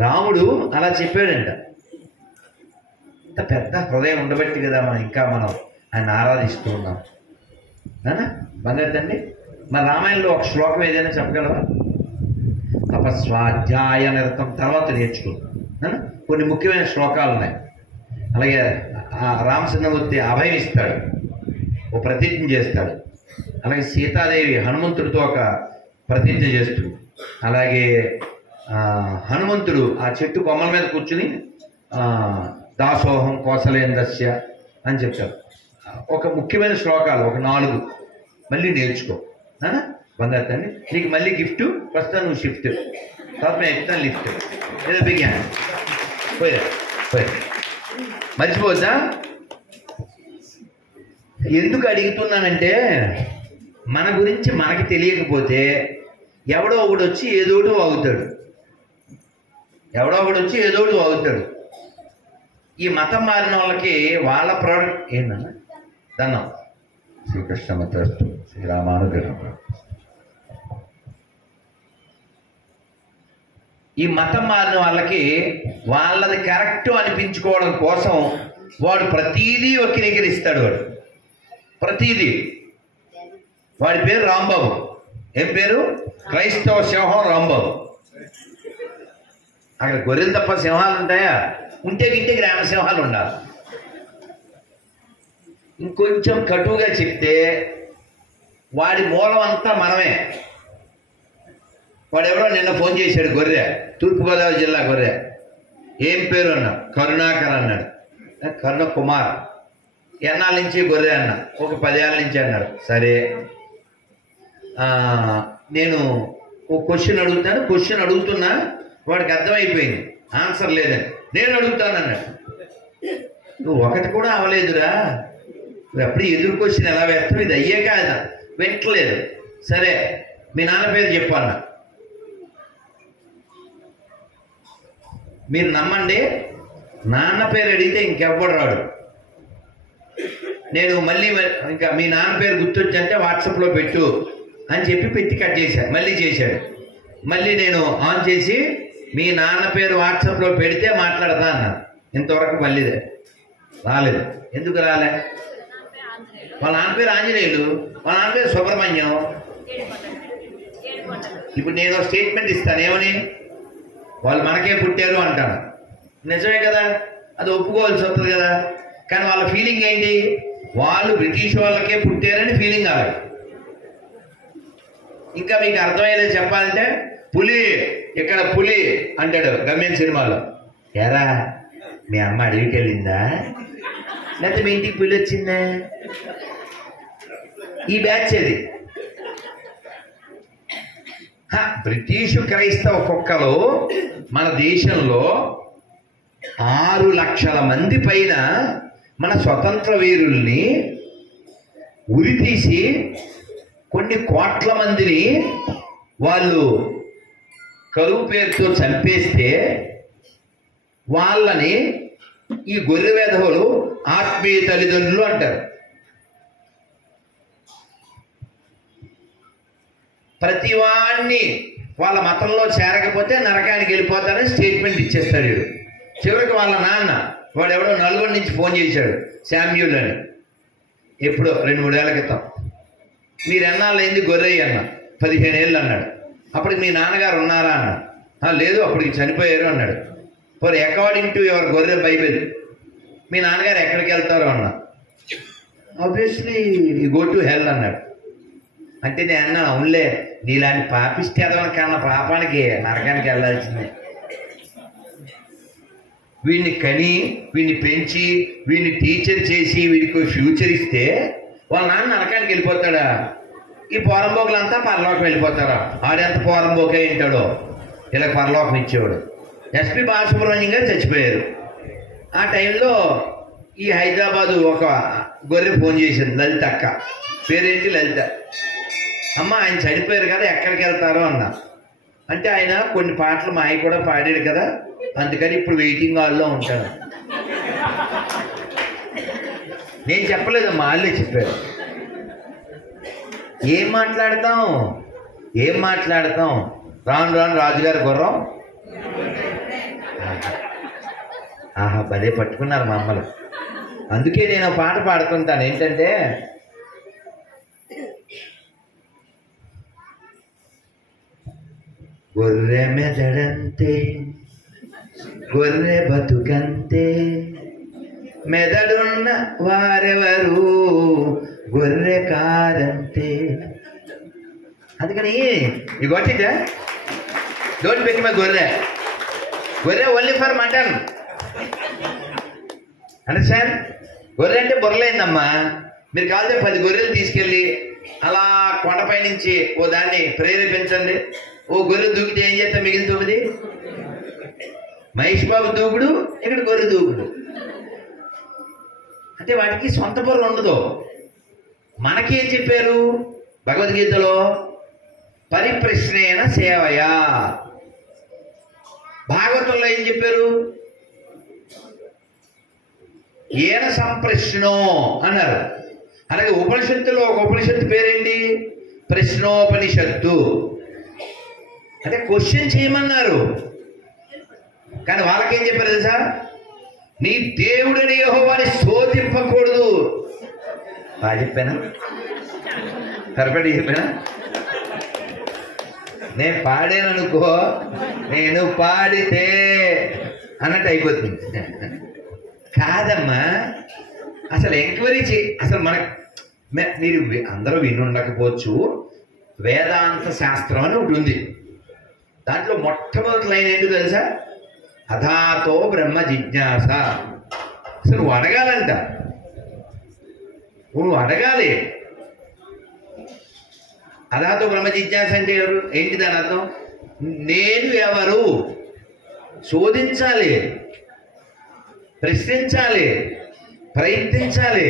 రాముడు అలా చెప్పాడంట. ఇంత పెద్ద హృదయం ఉండబట్టి కదా మనం ఆయన ఆరాధిస్తూ ఉన్నాం. బంగారు తండ్రి, మన రామాయణంలో ఒక శ్లోకం ఏదైనా చెప్పగలవా? తపస్వాధ్యాయ నిరతం తర్వాత నేర్చుకుంటాం. కొన్ని ముఖ్యమైన శ్లోకాలు ఉన్నాయి. అలాగే రామచంద్రమూర్తి అభయం ఇస్తాడు, ఓ ప్రతిజ్ఞ చేస్తాడు. అలాగే సీతాదేవి హనుమంతుడితో ఒక ప్రతిజ్ఞ చేస్తుంది. అలాగే హనుమంతుడు ఆ చెట్టు కొమ్మల మీద కూర్చుని దాసోహం కోసలేందస్య అని చెప్తారు. ఒక ముఖ్యమైన శ్లోకాలు ఒక 4 మళ్ళీ నేర్చుకో. బంగారు తండ్రి, నీకు మళ్ళీ గిఫ్ట్. ప్రస్తుతం నువ్వు షిఫ్ట్, తర్వాత నేను ఎత్తాను లిఫ్ట్. ఏదో బిగ్యాను పోయా మర్చిపోద్దా? ఎందుకు అడుగుతున్నానంటే, మన గురించి మనకి తెలియకపోతే ఎవడో ఒకడు వచ్చి ఏదోటి వాగుతాడు. ఈ మతం మారిన వాళ్ళకి వాళ్ళ ప్రోడక్ట్ ఏంటన్నా దన్నం. శ్రీకృష్ణ మతస్తు శ్రీరామానుగ్రహం. ఈ మతం మారిన వాళ్ళకి వాళ్ళది కరెక్ట్ అనిపించుకోవడం కోసం వాడు ప్రతీదీ వక్రీకరిస్తాడు. ప్రతీదీ. వాడి పేరు రాంబాబు. ఏం పేరు? క్రైస్తవ సింహం రాంబాబు. అక్కడ గొర్రెలు తప్ప సింహాలు ఉంటాయా? ఉంటే గ్రామ సింహాలు ఉండాలి. ఇంకొంచెం కటువుగా చెప్తే వాడి మూలం అంతా మనమే. వాడెవరో నిన్న ఫోన్ చేశాడు, గొర్రె, తూర్పుగోదావరి జిల్లా గొర్రె. ఏం పేరు అన్నా? కరుణాకర్ అన్నాడు. కరుణ కుమార్. ఎన్నాళ్ళ నుంచి గొర్రె అన్న? ఒక 10 ఏళ్ళ నుంచి అన్నాడు. సరే, నేను ఒక క్వశ్చన్ అడుగుతున్నా, వాడికి అర్థమైపోయింది ఆన్సర్ లేదని. నేను అడుగుతానన్నాడు. నువ్వు ఒకటి కూడా అవ్వలేదురా, నువ్వు ఎప్పుడు ఎదురు క్వశ్చన్ ఎలా వేస్తావు? ఇది అయ్యే కాదా? వెంటలేదు. సరే, మీ నాన్న పేరు చెప్పన్న. మీరు నమ్మండి, నాన్న పేరు అడిగితే ఇంకెవ్వడు రాడు. నేను మళ్ళీ ఇంకా మీ నాన్న పేరు గుర్తొచ్చంటే వాట్సాప్లో పెట్టు అని చెప్పి పెట్టి కట్ చేశాను. మళ్ళీ చేశాడు. మళ్ళీ నేను ఆన్ చేసి మీ నాన్న పేరు వాట్సాప్లో పెడితే మాట్లాడతా అన్నాను. ఇంతవరకు మళ్ళీ రాలేదు. ఎందుకు రాలే? వాళ్ళ నాన్న పేరు ఆంజనేయులు, వాళ్ళ నాన్న పేరు సుబ్రహ్మణ్యం. ఇప్పుడు నేను స్టేట్మెంట్ ఇస్తాను, ఏమని? వాళ్ళు మనకే పుట్టారు అంటాను. నిజమే కదా, అది ఒప్పుకోవాల్సి వస్తుంది కదా. కానీ వాళ్ళ ఫీలింగ్ ఏంటి? వాళ్ళు బ్రిటిష్ వాళ్ళకే పుట్టారని ఫీలింగ్ కావాలి. ఇంకా మీకు అర్థమయ్యేది చెప్పాలంటే, పులి ఇక్కడ పులి అంటాడు గమ్యం సినిమాలో. ఎరా మీ అమ్మ అడవికి వెళ్ళిందా, లేకపోతే మీ ఇంటికి పులి వచ్చిందా? ఈ బ్యాచ్ అది. బ్రిటిషు క్రైస్తవ కుక్కలు మన దేశంలో 6 లక్షల మంది పైన మన స్వతంత్ర వీరుల్ని ఉరితీసి కొన్ని కోట్ల మందిని వాళ్ళు కరువు పేరుతో చంపేస్తే వాళ్ళని ఈ గొర్రె వేధవులు ఆత్మీయ తల్లిదండ్రులు అంటారు. ప్రతివాణ్ణి వాళ్ళ మతంలో చేరకపోతే నరకానికి వెళ్ళిపోతారని స్టేట్మెంట్ ఇచ్చేస్తాడు. చివరికి వాళ్ళ నాన్న వాడు ఎవడో నలుగురి నుంచి ఫోన్ చేశాడు, శామ్యూల్ అని. ఎప్పుడో 2-3 ఏళ్ల క్రితం. మీరు ఎన్నాళ్ళైంది గొర్రె అన్న? 15 ఏళ్ళు అన్నాడు. అప్పటికి మీ నాన్నగారు ఉన్నారా అన్న? లేదు, అప్పటికి చనిపోయారు అన్నాడు. ఫర్ అకార్డింగ్ టు యువర్ గొర్రె బైబిల్ మీ నాన్నగారు ఎక్కడికి వెళ్తారు అన్నా? ఆబ్వియస్లీ గో టు హెల్ అన్నాడు. అంటే నేను అన్నా, అవునులే, నీలాంటి పాపిష్టి ఎదవని కన్నా పాపానికి నరకానికి వెళ్ళాల్సిందే. వీడిని కని, వీడిని పెంచి, వీడిని టీచర్ చేసి, వీడికి ఫ్యూచర్ ఇస్తే వాళ్ళ నాన్న నరకానికి వెళ్ళిపోతాడా? ఈ పోరంబోకులంతా పరలోకం వెళ్ళిపోతారా? ఆడెంత పోరంబోకే ఉంటాడో ఇలా పరలోకం ఇచ్చేవాడు. ఎస్పి బాలసుబ్రహ్మణ్యం గారు చచ్చిపోయారు. ఆ టైంలో ఈ హైదరాబాదు ఒక గొర్రె ఫోన్ చేసింది, లలిత అక్క. పేరేంటి? లలిత. అమ్మ, ఆయన చనిపోయారు కదా, ఎక్కడికి వెళ్తారో అన్న. అంటే ఆయన కొన్ని పాటలు మాయ కూడా పాడాడు కదా, అందుకని ఇప్పుడు వెయిటింగ్ హాల్లో ఉంటాడు. నేను చెప్పలేదమ్మా, వాళ్ళే చెప్పారు. ఏం మాట్లాడతాం? రాను రాను రాజుగారి గుర్రం ఆహా భలే పట్టుకున్నారు మా అమ్మలు. అందుకే నేను పాట పాడుతుంటాను. ఏంటంటే గొర్రె మెదడంతే గొర్రె బతుకంతే మెదడున్న వారెవరు గొర్రె కాదంతే. అందుకని ఈ గొట్టిట డోంట్ పిక్ మై గొర్రె. గొర్రె ఓన్లీ ఫర్ మటన్. అండర్స్టాండ్? గొర్రె అంటే బుర్రలేందమ్మా. మీరు కావాలంటే 10 గొర్రెలు తీసుకెళ్ళి అలా కొండపై నుంచి ఓ దాన్ని ప్రేరేపించండి. ఓ గొర్రె దూకితే ఏం చేస్తా మిగిలిన 9? మహేష్ బాబు దూకుడు, ఇక్కడ గొర్రె దూకుడు. అంటే వాటికి సొంత బుర్ర ఉండదు. మనకేం చెప్పారు భగవద్గీతలో? పరిప్రశ్నేన సేవయా. భాగవతంలో ఏం చెప్పారు? ఏన సంప్రశ్నో అన్నారు. అలాగే ఉపనిషత్తులో ఒక ఉపనిషత్తు పేరేంటి? ప్రశ్నోపనిషత్తు. అంటే క్వశ్చన్ చేయమన్నారు. కానీ వాళ్ళకేం చెప్పారు తెలుసా? నీ దేవుడిని యెహోవాని స్తుతింపకూడదు. బాగా చెప్పానా? సరిపడి చెప్పానా? నేను పాడాను అనుకో, నేను పాడితే అన్నట్టు అయిపోతుంది. కాదమ్మా, అసలు ఎంక్వైరీ అసలు మీరు అందరూ విని ఉండకపోవచ్చు. వేదాంత శాస్త్రం అని ఒకటి ఉంది. దాంట్లో మొట్టమొదటి లైన్ ఏంటో తెలుసా? అథాతో బ్రహ్మ జిజ్ఞాస. అసలు నువ్వు అడగాలంట. నువ్వు అడగాలి. అథాతో బ్రహ్మ జిజ్ఞాస అంటే ఏంటి? దాని అర్థం నేను ఎవరు శోధించాలి, ప్రశ్నించాలి, ప్రయత్నించాలి,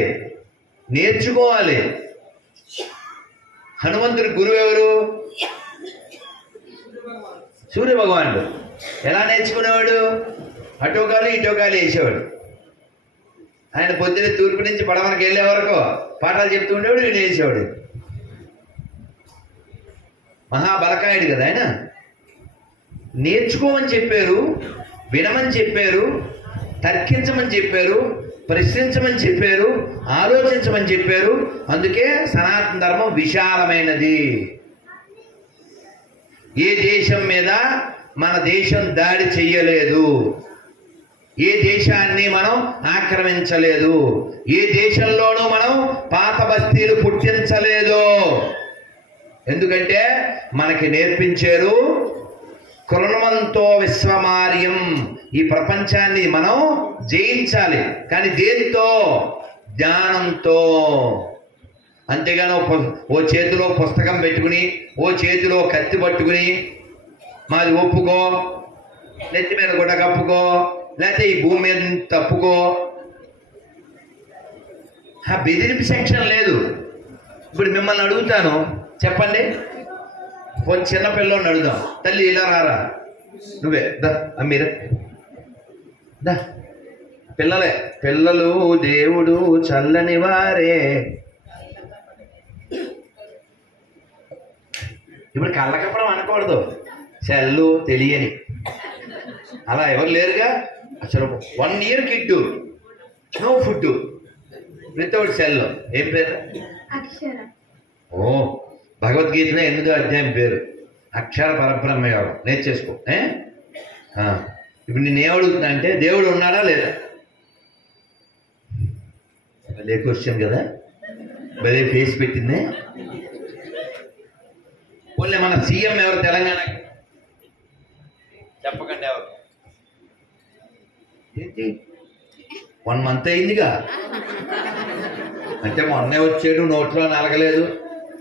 నేర్చుకోవాలి. హనుమంతుడి గురువు ఎవరు? సూర్య భగవానుడు. ఎలా నేర్చుకునేవాడు? అటోకాలు ఇటోకాలు వేసేవాడు. ఆయన పొద్దున్నే తూర్పు నుంచి పడవరకు వెళ్ళే వరకు పాఠాలు చెప్తూ ఉండేవాడు, వీడు వేసేవాడు. మహాబలకాయుడు కదా ఆయన. నేర్చుకోమని చెప్పారు, వినమని చెప్పారు, తర్కించమని చెప్పారు, ప్రశ్నించమని చెప్పారు, ఆలోచించమని చెప్పారు. అందుకే సనాతన ధర్మం విశాలమైనది. ఏ దేశం మీద మన దేశం దాడి చెయ్యలేదు, ఏ దేశాన్ని మనం ఆక్రమించలేదు, ఏ దేశంలోనూ మనం పాత బస్తీలు పుట్టించలేదు. ఎందుకంటే మనకి నేర్పించారు కృణవంతో విశ్వమార్యం. ఈ ప్రపంచాన్ని మనం జయించాలి. కానీ దేనితో? జ్ఞానంతో. అంతేగాని ఓ చేతిలో పుస్తకం పెట్టుకుని, ఓ చేతిలో కత్తి పట్టుకుని మాది ఒప్పుకో, నెత్తి మీద గుడ్డ కప్పుకో, లేకపోతే ఈ భూమి మీద తప్పుకో. బెదిరింపు సెక్షన్ లేదు. ఇప్పుడు మిమ్మల్ని అడుగుతాను, చెప్పండి. కొంచెం చిన్న పిల్లని అడుగుదాం, తల్లి ఇలా రారా, నువ్వే దా, మీరే దా. పిల్లలు దేవుడు చల్లని వారే. ఇప్పుడు కళ్ళకప్పడం అనకూడదు, సెల్లు తెలియని అలా ఎవరు లేరుగా. అసలు 1 year kid, no food, without cell. ఏం పేరు? ఓ, భగవద్గీతలో 8వ అధ్యాయం పేరు అక్షర పరబ్రహ్మ యోగం. నేర్చేసుకో. ఇప్పుడు నేను ఏమడుగుతున్నా అంటే, దేవుడు ఉన్నాడా లేదా? భలే క్వశ్చన్ కదా, భలే ఫేస్ పెట్టింది. పోలే మన సీఎం ఎవరు తెలంగాణ? చెప్పకండి ఎవరు. ఏంటి 1 month అయిందిగా, అంటే మొన్నే వచ్చాడు, నోట్లో నలగలేదు.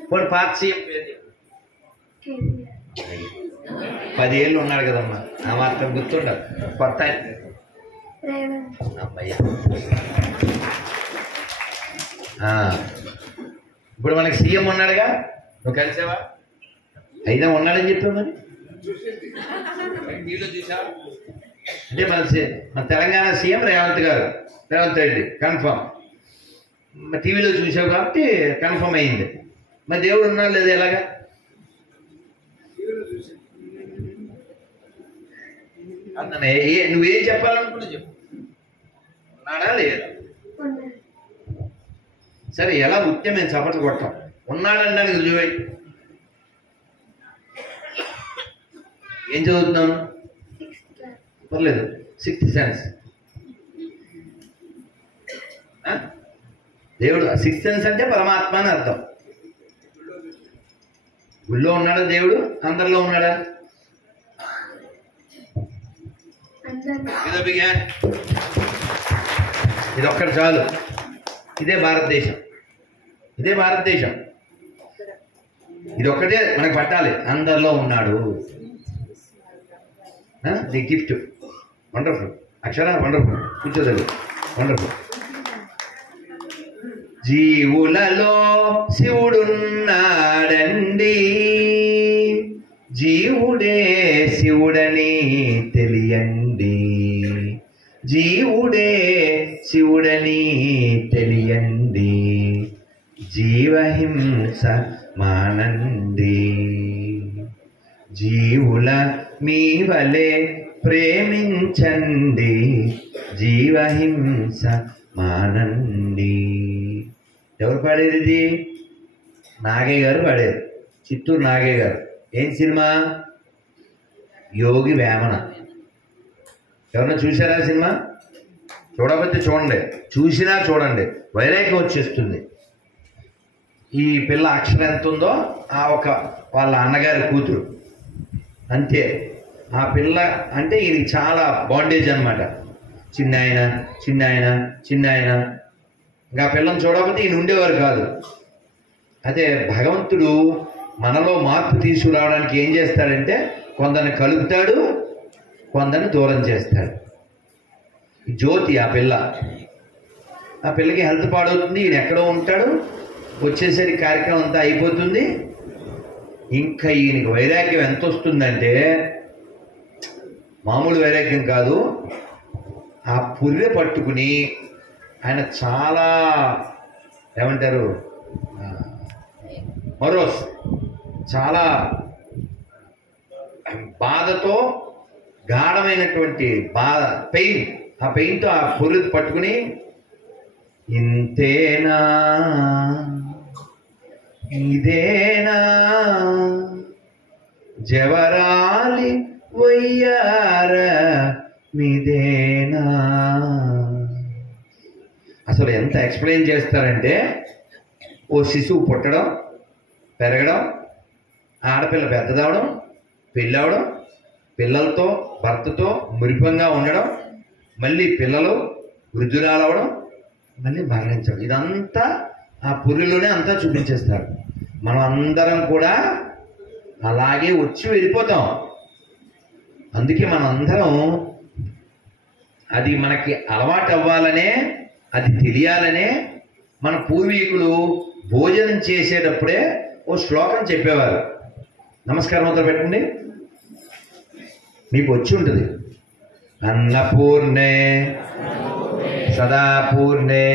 పోనీ పాత సీఎం పేరు 10 ఏళ్ళు ఉన్నాడు కదమ్మా, ఆ మాత్రం గుర్తుండదు. కొత్త అమ్మయ్య. ఇప్పుడు మనకి సీఎం ఉన్నాడుగా, నువ్వు కలిసావా? అయినా ఉన్నాడని చెప్పావు మరి, టీవీలో చూసావా? అంటే మన తెలంగాణ సీఎం రేవంత్ రెడ్డి కన్ఫర్మ్. టీవీలో చూసావు కాబట్టి కన్ఫర్మ్ అయింది. మరి దేవుడు ఉన్నాడు లేదా? ఎలాగా? అతను నువ్వేం చెప్పాలనుకున్నా చెప్పు. ఉన్నాడా లేదా? సరే, ఎలా ఉత్తే మేము చప్పట్లు కొట్టాం. ఉన్నాడనడానికి రుజువై ఏం చదువుతున్నాను? పర్లేదు, 6th సెన్స్. దేవుడు 6th సెన్స్ అంటే పరమాత్మ అని అర్థం. గుళ్ళో ఉన్నాడా దేవుడు? అందరిలో ఉన్నాడా? ఇది ఒక్కటి చాలు. ఇదే భారతదేశం, ఇదే భారతదేశం. ఇది ఒక్కటే మనకు పట్టాలి. అందరిలో ఉన్నాడు. The gift. Wonderful Akshara, wonderful. కూర్చోలేదు, వండర్ఫుల్. జీవులలో శివుడున్నాడండి, జీవుడే శివుడని తెలియండి, జీవుడే శివుడని తెలియండి, జీవహింస మానండి, జీవుల మీ వలె ప్రేమించండి, జీవహింస మానండి. ఎవరు పాడేది ఇది? నాగయ్య గారు పాడారు, చిత్తూరు నాగయ్య గారు. ఏం సినిమా? యోగి వేమన. ఎవరన్నా చూసారా సినిమా? చూడకపోతే చూడండి, చూసినా చూడండి, వైరాగ్యం వచ్చేస్తుంది. ఈ పిల్ల అక్షరం ఎంత ఉందో ఆ ఒక వాళ్ళ అన్నగారి కూతురు అంతే. ఆ పిల్ల అంటే ఈయనకి చాలా బాండేజ్ అనమాట. చిన్నాయన చిన్నాయన చిన్నాయన. ఇంకా పిల్లని చూడకపోతే ఈయన ఉండేవారు కాదు. అదే భగవంతుడు మనలో మార్పు తీసుకురావడానికి ఏం చేస్తాడంటే కొందరిని కలుపుతాడు, కొందరిని దూరం చేస్తాడు. జ్యోతి ఆ పిల్ల. ఆ పిల్లకి హెల్త్ పాడవుతుంది, ఈయన ఎక్కడో ఉంటాడు. వచ్చేసరికి కార్యక్రమం అంతా అయిపోతుంది. ఇంకా ఈయనకి వైరాగ్యం ఎంత వస్తుందంటే మామూలు వైరాగ్యం కాదు. ఆ పుర్రె పట్టుకుని ఆయన చాలా ఏమంటారు మరోస్, చాలా బాధతో గాఢమైనటువంటి బాధ, పెయిన్. ఆ పెయిన్తో ఆ పుర్రె పట్టుకుని ఇంతేనా ఇదేనా జవరాలి వయ్యార మిదేనా. అసలు ఎంత ఎక్స్ప్లెయిన్ చేస్తారంటే, ఓ శిశువు పుట్టడం, పెరగడం, ఆడపిల్ల పెద్దదవడం, పెళ్ళవడం, పిల్లలతో భర్తతో మురిపంగా ఉండడం, మళ్ళీ పిల్లలు వృద్ధురాలవడం, మళ్ళీ మరణించడం. ఇదంతా ఆ పుర్రెలోనే అంతా చూపించేస్తారు. మనం అందరం కూడా అలాగే వచ్చి వెళ్ళిపోతాం. అందుకే మనందరం అది మనకి అలవాటు అవ్వాలనే, అది తెలియాలనే మన పూర్వీకులు భోజనం చేసేటప్పుడే ఓ శ్లోకం చెప్పేవారు. నమస్కారం మొదలు పెట్టండి, మీకు వచ్చి ఉంటుంది. అన్నపూర్ణే సదాపూర్ణే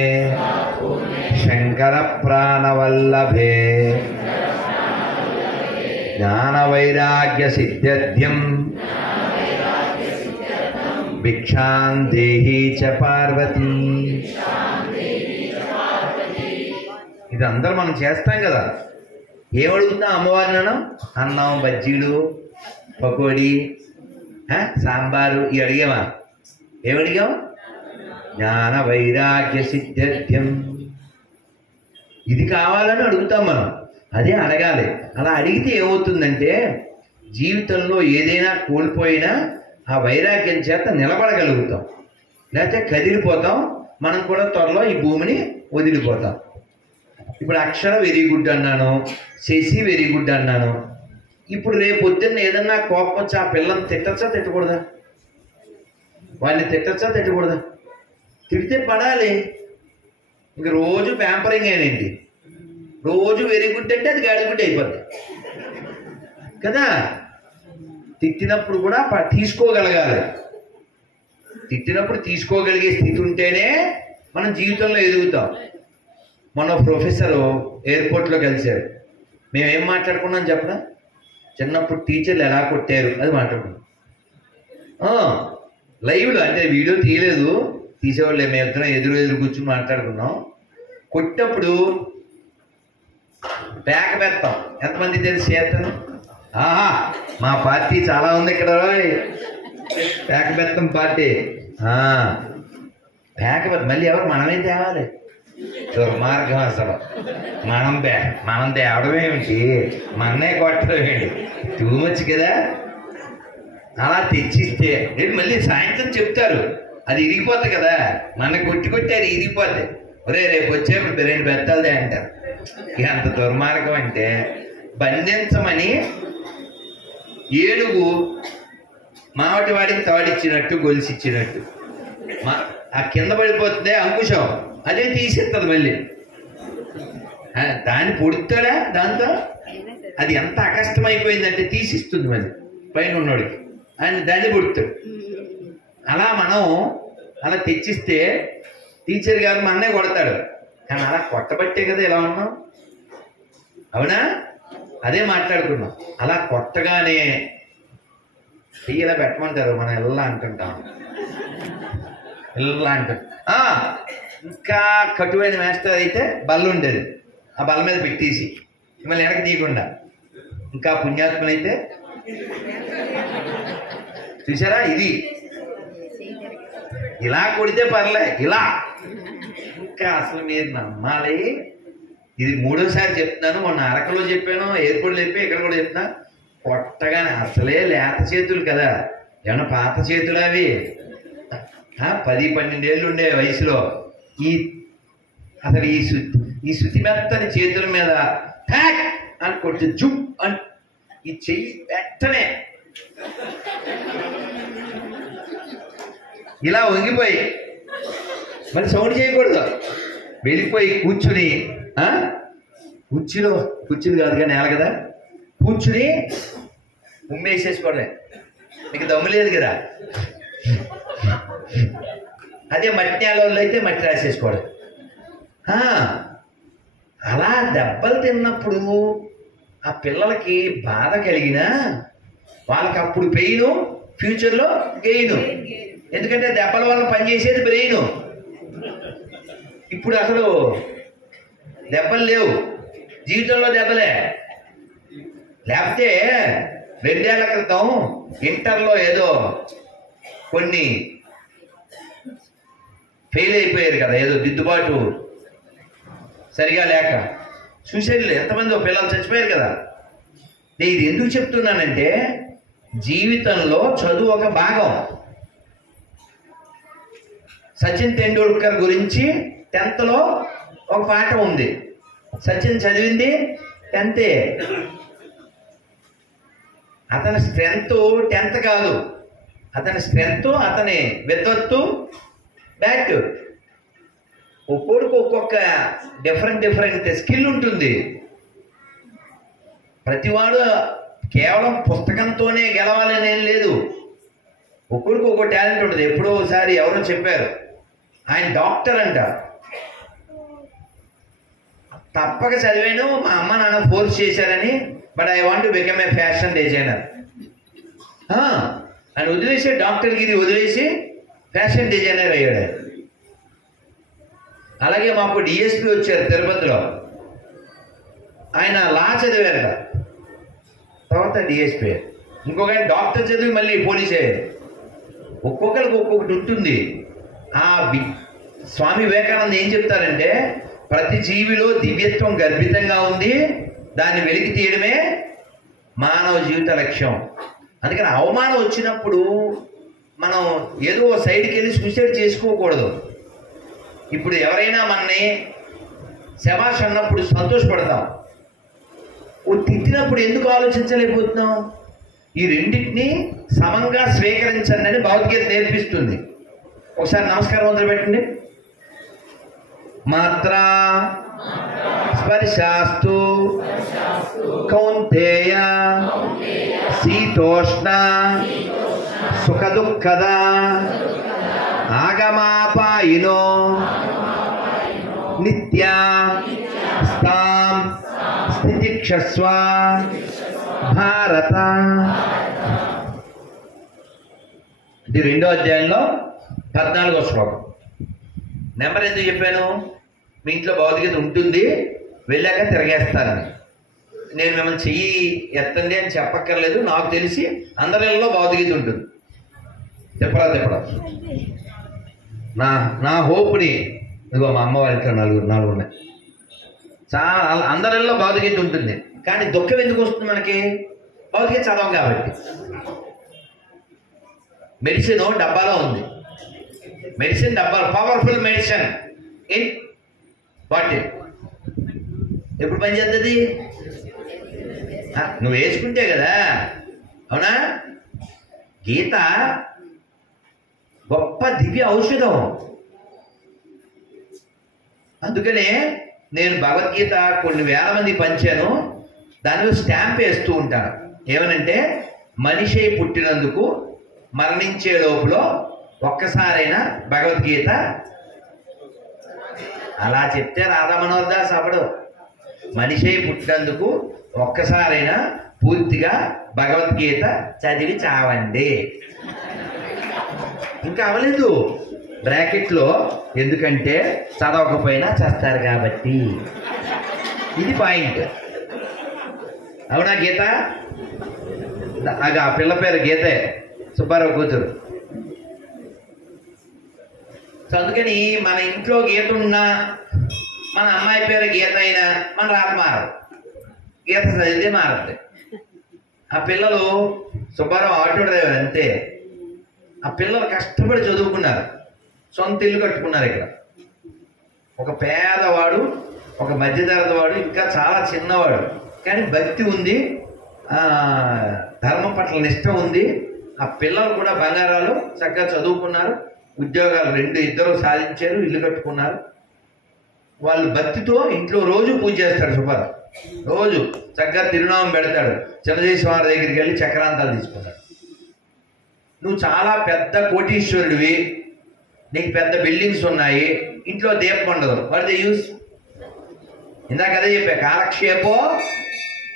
శంకర ప్రాణవల్లభే జ్ఞాన వైరాగ్య సిద్ధ్యర్థ్యం భిక్షాం దేహి చ పార్వతీ. ఇది అందరూ మనం చేస్తాం కదా. ఏమడుగుతాం అమ్మవారిని? అన్నం, బజ్జీలు, పకోడీ, సాంబారు ఇవి అడిగామా? ఏమడిగాం? జ్ఞాన వైరాగ్య సిద్ధ్యర్థ్యం. ఇది కావాలని అడుగుతాం మనం. అదే అడగాలి. అలా అడిగితే ఏమవుతుందంటే జీవితంలో ఏదైనా కోల్పోయినా ఆ వైరాగ్యం చేత నిలబడగలుగుతాం, లేకపోతే కదిలిపోతాం. మనం కూడా త్వరలో ఈ భూమిని వదిలిపోతాం. ఇప్పుడు అక్షర వెరీ గుడ్ అన్నాను, శశి వెరీ గుడ్ అన్నాను. ఇప్పుడు రేపు పొద్దున్న ఏదన్నా కోపం వచ్చి ఆ పిల్లని తిట్టచ్చా తిట్టకూడదా? వాళ్ళని తిట్టచ్చా తిట్టకూడదా? తిడితే పడాలి. ఇంక రోజు ప్యాంపరింగ్ ఏంటి, రోజు వెరీ గుడ్ అంటే అది గాడి గుడ్ అయిపోద్ది కదా. తిట్టినప్పుడు కూడా తీసుకోగలగాలి. తిట్టినప్పుడు తీసుకోగలిగే స్థితి ఉంటేనే మనం జీవితంలో ఎదుగుతాం. మన ప్రొఫెసరు ఎయిర్పోర్ట్లో కలిశారు. మేమేం మాట్లాడుకున్నాం చెప్పనా? చిన్నప్పుడు టీచర్లు ఎలా కొట్టారు అది మాట్లాడుకున్నాం. లైవ్లో అంటే వీడియో తీయలేదు, తీసేవాళ్ళే, మేము ఇద్దరం ఎదురు కూర్చుని మాట్లాడుకున్నాం. కొట్టినప్పుడు పేక పెడతాం. ఎంతమంది తెలిసి చేస్తాను? మా పార్టీ చాలా ఉంది ఇక్కడ, పేక బెత్తం పార్టీ. పేక బెత్తం మళ్ళీ ఎవరు మనమే తేవాలి? దుర్మార్గం అసలు. మనం తేవడం ఏమిటి, మన్నే కొట్టడం ఏంటి, టూ మచ్ కదా. అలా తెచ్చిస్తే మళ్ళీ సాయంత్రం చెప్తారు అది ఇరిగిపోతుంది కదా, మన కొట్టి అది ఇరిగిపోద్ది. ఒరే రేపు వచ్చేప్పుడు 2 బెత్తాలదే అంటారు. ఎంత దుర్మార్గం అంటే, బంధించమని ఏనుగు మావటి వాడికి తాడిచ్చినట్టు గొలిసిచ్చినట్టు ఆ కింద పడిపోతుందే అంకుశం, అదే తీసేస్తుంది మళ్ళీ. దాన్ని పొడుతాడా దాంతో, అది ఎంత అకష్టమైపోయిందంటే తీసిస్తుంది మళ్ళీ పైన ఉన్నోడికి, ఆయన దాన్ని పొడుతాడు. అలా మనం అలా తెచ్చిస్తే టీచర్ గారు మన్నే కొడతాడు, కానీ అలా కొట్టబట్టే కదా ఇలా ఉన్నాం, అవునా? అదే మాట్లాడుకున్నాం. అలా కొట్టగానే ఇలా పెట్టమంటారు, మనం ఇలా అంటుంటాం, ఇలా అంటాం. ఇంకా కటువైన మాస్టర్ అయితే బల్ల ఉండేది, ఆ బల్ల మీద పెట్టేసి మిమ్మల్ని వెనక్కి తీయకుండా. ఇంకా పుణ్యాత్ములైతే చూసారా, ఇది ఇలా కొడితే పర్లే, ఇలా ఇంకా అసలు మీరు నమ్మాలి. ఇది 3వసారి చెప్తున్నాను, మొన్న అరకలో చెప్పాను, ఎయిర్పోర్ట్లో చెప్పి, ఇక్కడ కూడా చెప్తున్నా. కొట్టగానే అసలే లేత చేతులు కదా, ఏమన్నా పాత చేతులు అవి, 10-12 ఏళ్ళు ఉండే వయసులో అసలు ఈ శృతి మెత్తని చేతుల మీద హ్యాక్ అని కొట్టి జుమ్ అని ఈ చెయ్యి వెంటనే ఇలా వంగిపోయి, మరి సౌండ్ చేయకూడదు, వెళ్ళిపోయి కూర్చుని కూర్చుని కాదుగా నేల కదా, కూర్చుని ఉమ్మేసేసుకోవడమే. మీకు దమ్ము లేదు కదా, అదే మట్టి నేలలో అయితే మట్టి రాసేసుకోవడం. అలా దెబ్బలు తిన్నప్పుడు ఆ పిల్లలకి బాధ కలిగినా వాళ్ళకి అప్పుడు పెయిన్, ఫ్యూచర్లో గెయిన్. ఎందుకంటే దెబ్బల వల్ల పనిచేసేది బ్రెయిన్. ఇప్పుడు అసలు దెబ్బలు లేవు, జీవితంలో దెబ్బలే. లేకపోతే 2 ఏళ్ల క్రితం ఇంటర్లో ఏదో కొన్ని ఫెయిల్ అయిపోయారు కదా, ఏదో దిద్దుబాటు సరిగా లేక సూసైడ్లు ఎంతమంది పిల్లలు చచ్చిపోయారు కదా. నేను ఇది ఎందుకు చెప్తున్నానంటే, జీవితంలో చదువు ఒక భాగం. సచిన్ తెండూల్కర్ గురించి 10th ఒక పాఠం ఉంది. సచిన్ చదివింది 10th. అతని స్ట్రెంగ్త్ 10th కాదు, అతని స్ట్రెంగ్త్, అతని విద్వత్తు, బ్యాట్. ఒక్కొక్కడికి ఒక్కొక్క డిఫరెంట్ స్కిల్ ఉంటుంది. ప్రతివాడు కేవలం పుస్తకంతోనే గెలవాలని ఏం లేదు, ఒక్కొక్కడికి ఒక్కో టాలెంట్ ఉంటుంది. ఎప్పుడో ఒకసారి ఎవరో చెప్పారు, ఆయన డాక్టర్ అంట, తప్పక చదివాను, మా అమ్మ నాన్న ఫోర్స్ చేశారని, but I want to become a fashion designer అని వదిలేసి, డాక్టర్ గిరి వదిలేసి ఫ్యాషన్ డిజైనర్ అయ్యాడు. అలాగే మాకు డిఎస్పి వచ్చారు తిరుపతిలో, ఆయన లా చదివారట, తర్వాత డిఎస్పి. ఇంకొక డాక్టర్ చదివి మళ్ళీ పోలీస్ అయ్యారు. ఒక్కొక్కరికి ఒక్కొక్కటి ఉంటుంది. స్వామి వివేకానంద ఏం చెప్తారంటే, ప్రతి జీవిలో దివ్యత్వం గర్భితంగా ఉంది, దాన్ని వెలికి తీయడమే మానవ జీవిత లక్ష్యం. అందుకని అవమానం వచ్చినప్పుడు మనం ఏదో సైడ్కి వెళ్ళి సూసైడ్ చేసుకోకూడదు. ఇప్పుడు ఎవరైనా మనని శభాష్ అన్నప్పుడు సంతోషపడతాం, తిట్టినప్పుడు ఎందుకు ఆలోచించలేకపోతున్నాం? ఈ రెండింటినీ సమంగా స్వీకరించండి అని భగవద్గీత నేర్పిస్తుంది. ఒకసారి నమస్కారం మొదలుపెట్టండి. మాత్రా స్పర్శాస్తు కౌంతేయ శీతోష్ణ సుఖ దుఃఖద ఆగమాపాయినో నిత్య స్థాం స్థితిక్షస్వ భారత. ఇది 2వ అధ్యాయంలో 14వ శ్లోకం. నెంబర్ ఎందుకు చెప్పాను? మీ ఇంట్లో భౌతికత ఉంటుంది, వెళ్ళాక తిరగేస్తారని. నేను మిమ్మల్ని చెయ్యి ఎత్తండి అని చెప్పక్కర్లేదు, నాకు తెలిసి అందరిలో భౌతికత ఉంటుంది. తిప్పరా నా హోప్ని ఇదిగో మా అమ్మ వాళ్ళ ఇంట్లో నాలుగు ఉన్నాయి. చాలా అందరిలో భౌతికత ఉంటుంది, కానీ దుఃఖం ఎందుకు వస్తుంది మనకి? భౌతికత చదవం కాబట్టి. మెడిసిన్ డబ్బాలో ఉంది, మెడిసిన్ డబ్బాలో, పవర్ఫుల్ మెడిసిన్ ఇన్ బాటిల్. ఎప్పుడు పనిచేస్తుంది? నువ్వు వేసుకుంటే కదా. అవునా? గీత గొప్ప దివ్య ఔషధం. అందుకనే నేను భగవద్గీత కొన్ని వేల మంది పంచాను, దానిలో స్టాంప్ వేస్తూ ఉంటాను. ఏమనంటే, మనిషి పుట్టినందుకు మరణించే లోపల ఒక్కసారైనా భగవద్గీత. అలా చెప్తే రాధా మనోహర్ దాస్ అవడు. మనిషి పుట్టినందుకు ఒక్కసారైనా పూర్తిగా భగవద్గీత చదివి చావండి. ఇంకా అవలేదు బ్రాకెట్లో, ఎందుకంటే చదవకపోయినా చేస్తారు కాబట్టి. ఇది పాయింట్. అవునా? గీత ఆ పిల్ల పేరు గీతే, సుబ్బారావు కూతురు. సో అందుకని మన ఇంట్లో గీత ఉన్నా, మన అమ్మాయి పేరు గీత అయినా మన రాత మారదు. గీత చదివితే మారద్దు. ఆ పిల్లలు సుబ్బారావు ఆటో డ్రైవర్ అంతే. ఆ పిల్లలు కష్టపడి చదువుకున్నారు, సొంత ఇల్లు కట్టుకున్నారు. ఇక్కడ ఒక పేదవాడు, ఒక మధ్యతరగతి వాడు, ఇంకా చాలా చిన్నవాడు, కానీ భక్తి ఉంది, ధర్మం పట్ల నిష్ట ఉంది. ఆ పిల్లలు కూడా బంగారాలు, చక్కగా చదువుకున్నారు, ఉద్యోగాలు ఇద్దరు సాధించారు, ఇల్లు కట్టుకున్నారు. వాళ్ళు భక్తితో ఇంట్లో రోజు పూజ చేస్తాడు సుబ్బారావు. రోజు చక్కగా తిరునామం పెడతాడు. చిన్నజీశ్వర దగ్గరికి వెళ్ళి చక్రాంతాలు తీసుకుంటాడు. నువ్వు చాలా పెద్ద కోటీశ్వరుడివి, నీకు పెద్ద బిల్డింగ్స్ ఉన్నాయి, ఇంట్లో దీపం ఉండదు. What the use? ఇందాక అదే చెప్పా, కాలక్షేపో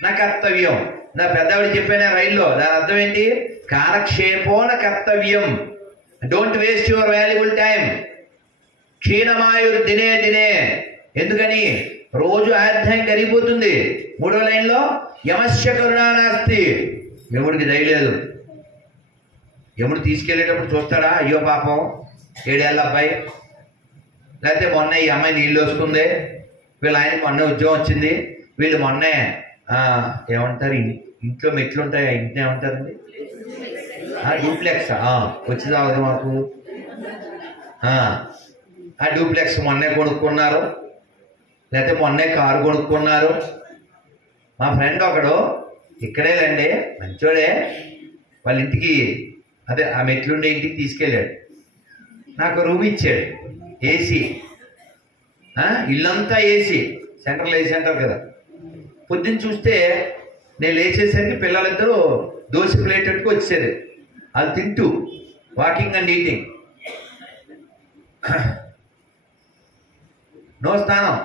నా కర్తవ్యం. నా పెద్దవాడు చెప్పానే రైల్లో, దాని అర్థం ఏంటి? కాలక్షేపో నా కర్తవ్యం. Don't waste your valuable time. క్షీణమాయుర్ దినే దినే. ఎందుకని? రోజు ఆధ్యాయం కరిగిపోతుంది. 3వ లైన్లో యమస్య కరుణా నాస్తి. యముడికి దయలేదు. యముడు తీసుకెళ్ళేటప్పుడు చూస్తాడా? అయ్యో పాపం 7 ఏళ్ళ అబ్బాయి, లేకపోతే మొన్న ఈ అమ్మాయి నీళ్ళు వస్తుంది, వీళ్ళ ఆయనకి మొన్న ఉద్యోగం వచ్చింది, వీళ్ళు మొన్నే ఏమంటారు, ఇంట్లో మెట్లు ఉంటాయి, ఇంట్లో ఏమంటారండి, డూప్లెక్స్ వచ్చింది అవదు మాకు. ఆ డూప్లెక్స్ మొన్నే కొనుక్కున్నారు, లేకపోతే మొన్నే కారు కొనుక్కున్నారు. మా ఫ్రెండ్ ఒకడు ఇక్కడేలండి, మంచోడే, వాళ్ళ ఇంటికి అదే ఆ మెట్లుండే ఇంటికి తీసుకెళ్ళాడు. నాకు రూమ్ ఇచ్చాడు, ఏసీ, ఇల్లంతా ఏసీ, సెంట్రల్ ఏసీ అంటారు కదా. పొద్దున్న చూస్తే నేను లేచేసరికి పిల్లలిద్దరూ దోశ ప్లేట్ పెట్టుకు వచ్చేది. అది తింటూ వాకింగ్ అండ్ ఈటింగ్. నో స్నానం.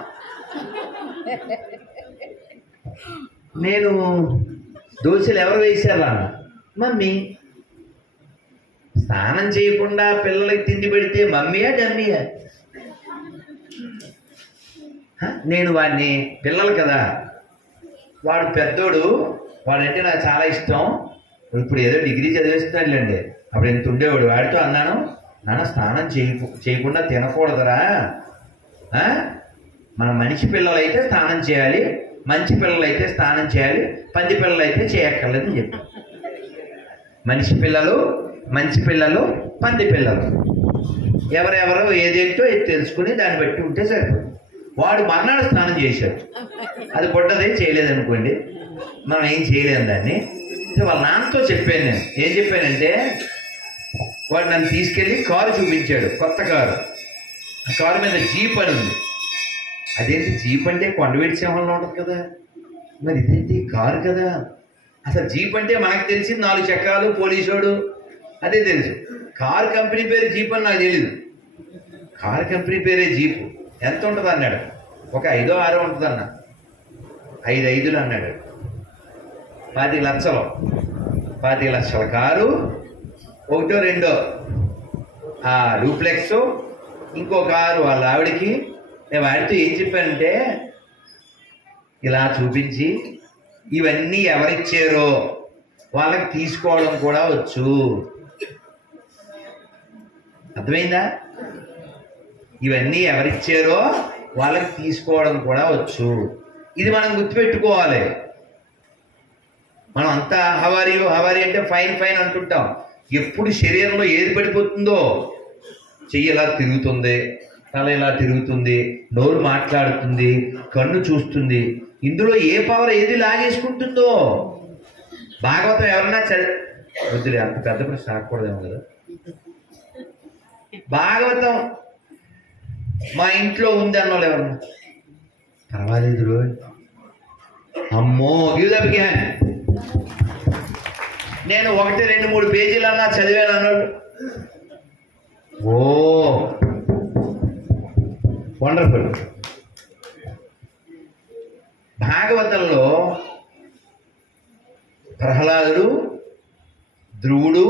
నేను దోశలు ఎవరు వేసారా? మమ్మీ. స్నానం చేయకుండా పిల్లలకి తిండి పెడితే మమ్మీయా డమ్మీయా? నేను వాడిని, పిల్లలు కదా, వాడు పెద్దోడు, వాడంటే నాకు చాలా ఇష్టం. ఇప్పుడు ఏదో డిగ్రీ చదివేస్తున్నాడులేండి, అప్పుడు ఎంత ఉండేవాడు. వాడితో అన్నాను, నాన్న స్నానం చేయకుండా తినకూడదురా, మన మనిషి పిల్లలు అయితే స్నానం చేయాలి, మంచి పిల్లలు అయితే స్నానం చేయాలి, పంది పిల్లలు అయితే చేయక్కర్లేదని చెప్పి. మనిషి పిల్లలు, మంచి పిల్లలు, పంది పిల్లలు, ఎవరెవరో ఏదేంటో తెలుసుకుని దాన్ని బట్టి ఉంటే సరిపోతుంది. వాడు మర్నాడు స్నానం చేశాడు, అది పొట్టదే చేయలేదనుకోండి, మనం ఏం చేయలేము దాన్ని. వాళ్ళ నాన్నతో చెప్పాను నేను. ఏం చెప్పానంటే, వాడు నన్ను తీసుకెళ్ళి కారు చూపించాడు, కొత్త కారు. ఆ కారు మీద జీప్ అని ఉంది. అదేంటి జీప్ అంటే కొండవీటి సింహంలో ఉంటుంది కదా, మరి ఇదేంటి కారు కదా. అసలు జీప్ అంటే మనకు తెలిసింది 4 చక్రాలు, పోలీసోడు, అదే తెలుసు. కారు కంపెనీ పేరు జీప్ అని నాకు తెలీదు. కారు కంపెనీ పేరే జీపు. ఎంత ఉంటుంది అన్నాడు. ఒక 5 6 ఉంటుంది అన్న. 5 5 అన్నాడు. 10 లక్షలు. 10 లక్షల కారు, ఒకటో రెండో ఆ డూప్లెక్స్, ఇంకో కారు వాళ్ళ ఆవిడికి. నేను వాడితో ఏం చెప్పానంటే, ఇలా చూపించి ఇవన్నీ ఎవరిచ్చారో వాళ్ళకి తీసుకోవడం కూడా వచ్చు. అర్థమైందా? ఇవన్నీ ఎవరిచ్చారో వాళ్ళకి తీసుకోవడం కూడా వచ్చు. ఇది మనం గుర్తుపెట్టుకోవాలి. మనం అంతా హవారీ హవారీ అంటే ఫైన్ ఫైన్ అంటుంటాం. ఎప్పుడు శరీరంలో ఏది పడిపోతుందో, చెయ్యి ఇలా తిరుగుతుంది, తల ఇలా తిరుగుతుంది, నోరు మాట్లాడుతుంది, కన్ను చూస్తుంది, ఇందులో ఏ పవర్ ఏది లాగేసుకుంటుందో. భాగవతం ఎవరన్నా వద్దులే, అంత పెద్ద ప్రశ్న రాకూడదేమో కదా. భాగవతం మా ఇంట్లో ఉంది అన్నోళ్ళు ఎవరన్నా? పర్వాలేదు రోజు. అమ్మో గివ్. నేను 1, 2, 3 పేజీలన్నా చదివాను అన్నాడు. ఓ వండర్ఫుల్. భాగవతంలో ప్రహ్లాదుడు, ధ్రువుడు,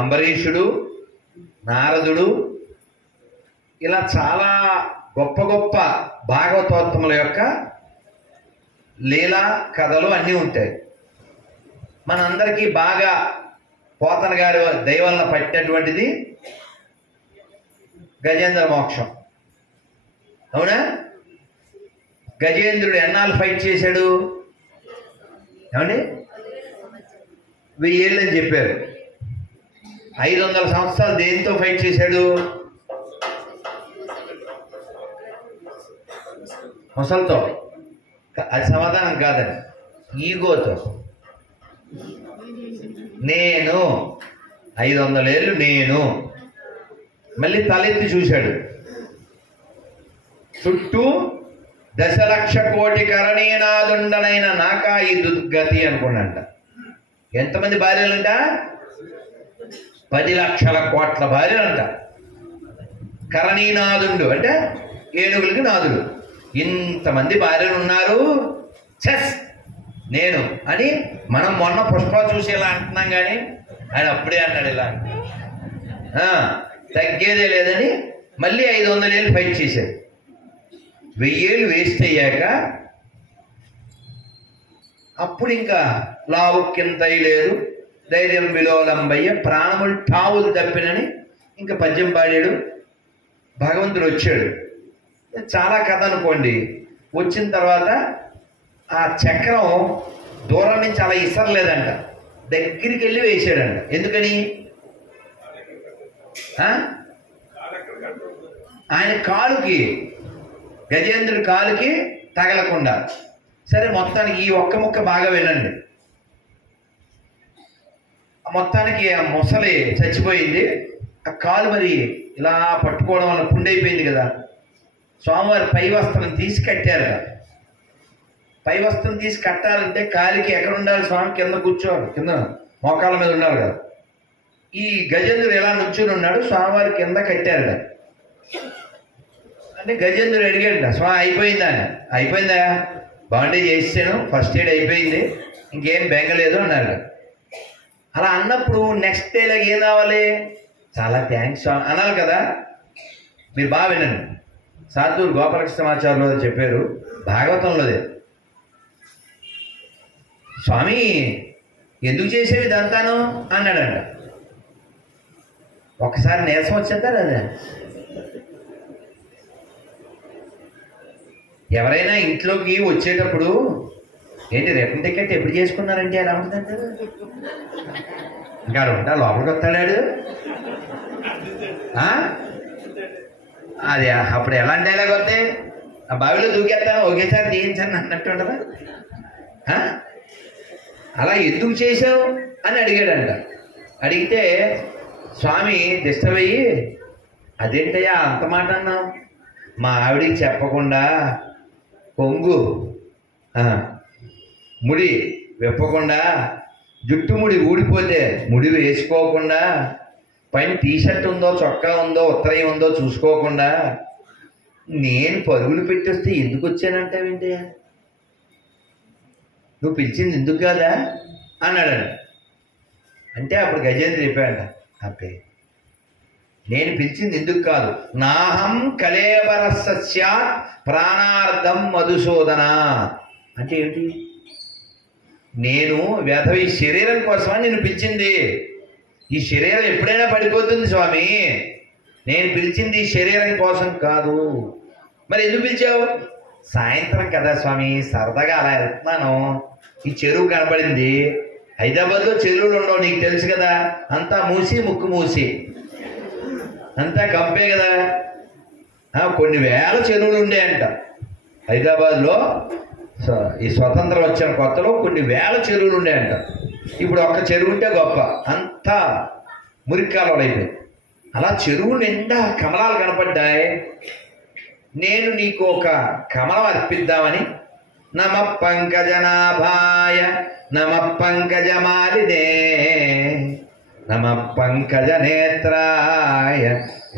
అంబరీషుడు, నారదుడు, ఇలా చాలా గొప్ప గొప్ప భాగవతోత్తముల యొక్క లీలా కథలు అన్నీ ఉంటాయి. మనందరికీ బాగా పోతన గారి దైవలన పట్టినటువంటిది గజేంద్ర మోక్షం. అవునా? గజేంద్రుడు ఎన్నాళ్ళు ఫైట్ చేశాడు ఏమండి? 1000 ఏళ్ళు అని చెప్పారు. 500 సంవత్సరాలు దేనితో ఫైట్ చేశాడు? మొసలతో. అది సమాధానం కాదండి, ఈగోతో. నేను 500 ఏళ్ళు నేను. మళ్ళీ తలెత్తి చూశాడు, చుట్టూ 10,00,000,000,000 కరణీనాదుండనైన నాకా ఈ దుర్గతి అనుకున్నాంట. ఎంతమంది భార్యలంట? 10,00,000,000,000 భార్యలంట. కరణీనాదుండు అంటే ఏనుగులకి నాదుడు. ఇంతమంది భార్యలు ఉన్నారు, చెస్ నేను అని. మనం మొన్న పుష్ప చూసి ఇలా అంటున్నాం, కానీ ఆయన అప్పుడే అన్నాడు ఇలా, తగ్గేదే లేదని. మళ్ళీ 500 ఏళ్ళు ఫైట్ చేశారు. 1000 ఏళ్ళు వేస్ట్ అయ్యాక అప్పుడు ఇంకా లావుక్కింతై లేదు, ధైర్యం విలోలంబయ్య, ప్రాణములు టావులు తప్పినని ఇంకా పద్యం పాడాడు. భగవంతుడు వచ్చాడు. చాలా కథ అనుకోండి. వచ్చిన తర్వాత ఆ చక్రం దూరం నుంచి అలా ఇసరలేదంట, దగ్గరికి వెళ్ళి వేసాడంట. ఎందుకని? ఆయన కాలుకి, గజేంద్రుడి కాలుకి తగలకుండా. సరే, మొత్తానికి ఈ ఒక్క ముక్క బాగా వినండి. మొత్తానికి ఆ మొసలి చచ్చిపోయింది. ఆ కాలు మరి ఇలా పట్టుకోవడం వల్ల పుండైపోయింది కదా. స్వామివారి పై వస్త్రం తీసి కట్టారు. పై వస్త్రం తీసి కట్టాలంటే కాలికి ఎక్కడ ఉండాలి? స్వామి కింద కూర్చోవాలి, కింద మోకాళ్ళ మీద ఉండాలి కదా. ఈ గజేంద్రుడు ఎలా నుంచుని ఉన్నాడు, స్వామివారి కింద కట్టారు. అంటే గజేంద్రుడు అడిగాడు, స్వామి అయిపోయిందా అని. అయిపోయిందా, బాండేజ్ చేసాను, ఫస్ట్ ఎయిడ్ అయిపోయింది, ఇంకేం బెంగలేదు అన్నాడు. అలా అన్నప్పుడు నెక్స్ట్ డేలో ఏం రావాలి? చాలా థ్యాంక్స్ స్వామి అనాలి కదా. మీరు బాగా వినండి. సాధువులు గోపాలకృష్ణమాచార్యులు చెప్పారు భాగవతంలోదే. స్వామి ఎందుకు చేసేవి ఇదంతాను అన్నాడంట. ఒకసారి నీరసం వచ్చేద్దారు. అదే ఎవరైనా ఇంట్లోకి వచ్చేటప్పుడు, ఏంటి రిటర్న్ టికెట్ ఎప్పుడు చేసుకున్నారంటే ఎలా ఉంటుందంటే, ఇంకా ఉంటా లోపలికి వస్తాడాడు. అది అప్పుడు ఎలాంటి డైలాగ్ వస్తే, ఆ బావిలో దూకేస్తాను ఒకేసారి తీయించండి అన్నట్టు ఉంటుందా? అలా ఎందుకు చేసావు అని అడిగాడంట. అడిగితే స్వామి డిస్టర్బ్ అయ్యి, అదేంటయ్యా అంత మాట అన్నావు? మా ఆవిడికి చెప్పకుండా కొంగు ముడి విప్పకుండా, జుట్టు ముడి ఊడిపోతే ముడి వేసుకోకుండా, పైన టీషర్ట్ ఉందో చొక్కా ఉందో ఉత్తరయం ఉందో చూసుకోకుండా నేను పరుగులు పెట్టొస్తే ఎందుకు వచ్చానంటావేంటి? నువ్వు పిలిచింది ఎందుకు కాదా అన్నాడు. అంటే అప్పుడు గజేంద్ర చెప్పాడంట, అబ్బే నేను పిలిచింది ఎందుకు కాదు, నాహం కలేవర సస్యాత్ ప్రాణార్థం మధుసూదన. అంటే ఏంటి, నేను ఈ శరీరం కోసమని నేను పిలిచింది. ఈ శరీరం ఎప్పుడైనా పడిపోతుంది స్వామి, నేను పిలిచింది ఈ శరీరం కోసం కాదు. మరి ఎందుకు పిలిచావు? సాయంత్రం కదా స్వామి, సరదాగా అలా వెళ్తున్నాను, ఈ చెరువు కనపడింది. హైదరాబాద్లో చెరువులు ఉండవు, నీకు తెలుసు కదా, అంతా మూసి ముక్కు మూసి, అంతా కంపే కదా. కొన్ని వేల చెరువులు ఉండేయంట హైదరాబాద్లో. ఈ స్వతంత్రం వచ్చిన కొత్తలో కొన్ని వేల చెరువులు ఉండేయంట. ఇప్పుడు ఒక్క చెరువు ఉంటే గొప్ప, అంతా మురికాలు అయిపోయి. అలా చెరువు నిండా కమలాలు కనపడ్డాయి. నేను నీకు ఒక కమలం అర్పిద్దామని, నమ పంకజనాభాయ నమ పంకజమాలినే నమ పంకజ నేత్రాయ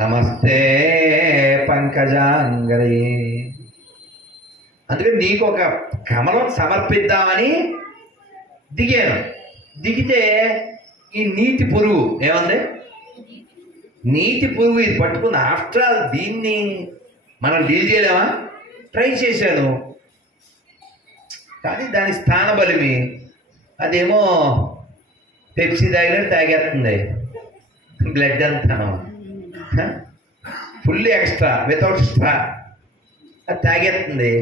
నమస్తే పంకజాంగరే. అందుకని నీకు ఒక కమలం సమర్పిద్దామని దిగాను. దిగితే ఈ నీటి పురుగు ఏముంది, నీటి పురుగు ఇది పట్టుకుంది. ఆఫ్టర్ ఆల్ దీన్ని మనం డీల్ చేయలేమా? ట్రై చేశాను, కానీ దాని స్థాన బలిమి అదేమో పెప్సీ తాగినట్టు తాగేస్తుంది, బ్లడ్ అంతా ఫుల్ ఎక్స్ట్రా వితౌట్ స్ట్రా అది తాగేస్తుంది.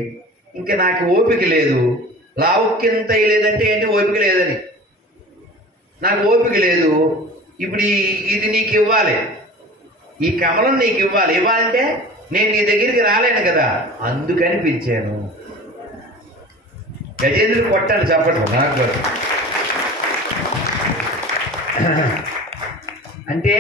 ఇంకా నాకు ఓపిక లేదు. లావుక్కింత లేదంటే ఏంటి, ఓపిక లేదని. నాకు ఓపిక లేదు. ఇప్పుడు ఇది నీకు ఇవ్వాలి, ఈ కమలం నీకు ఇవ్వాలి. ఇవ్వాలంటే నేను నీ దగ్గరికి రాలేను కదా, అందుకని పిలిచాను. గజేంద్ర కొట్టాను చెప్పండి నాకు. అంటే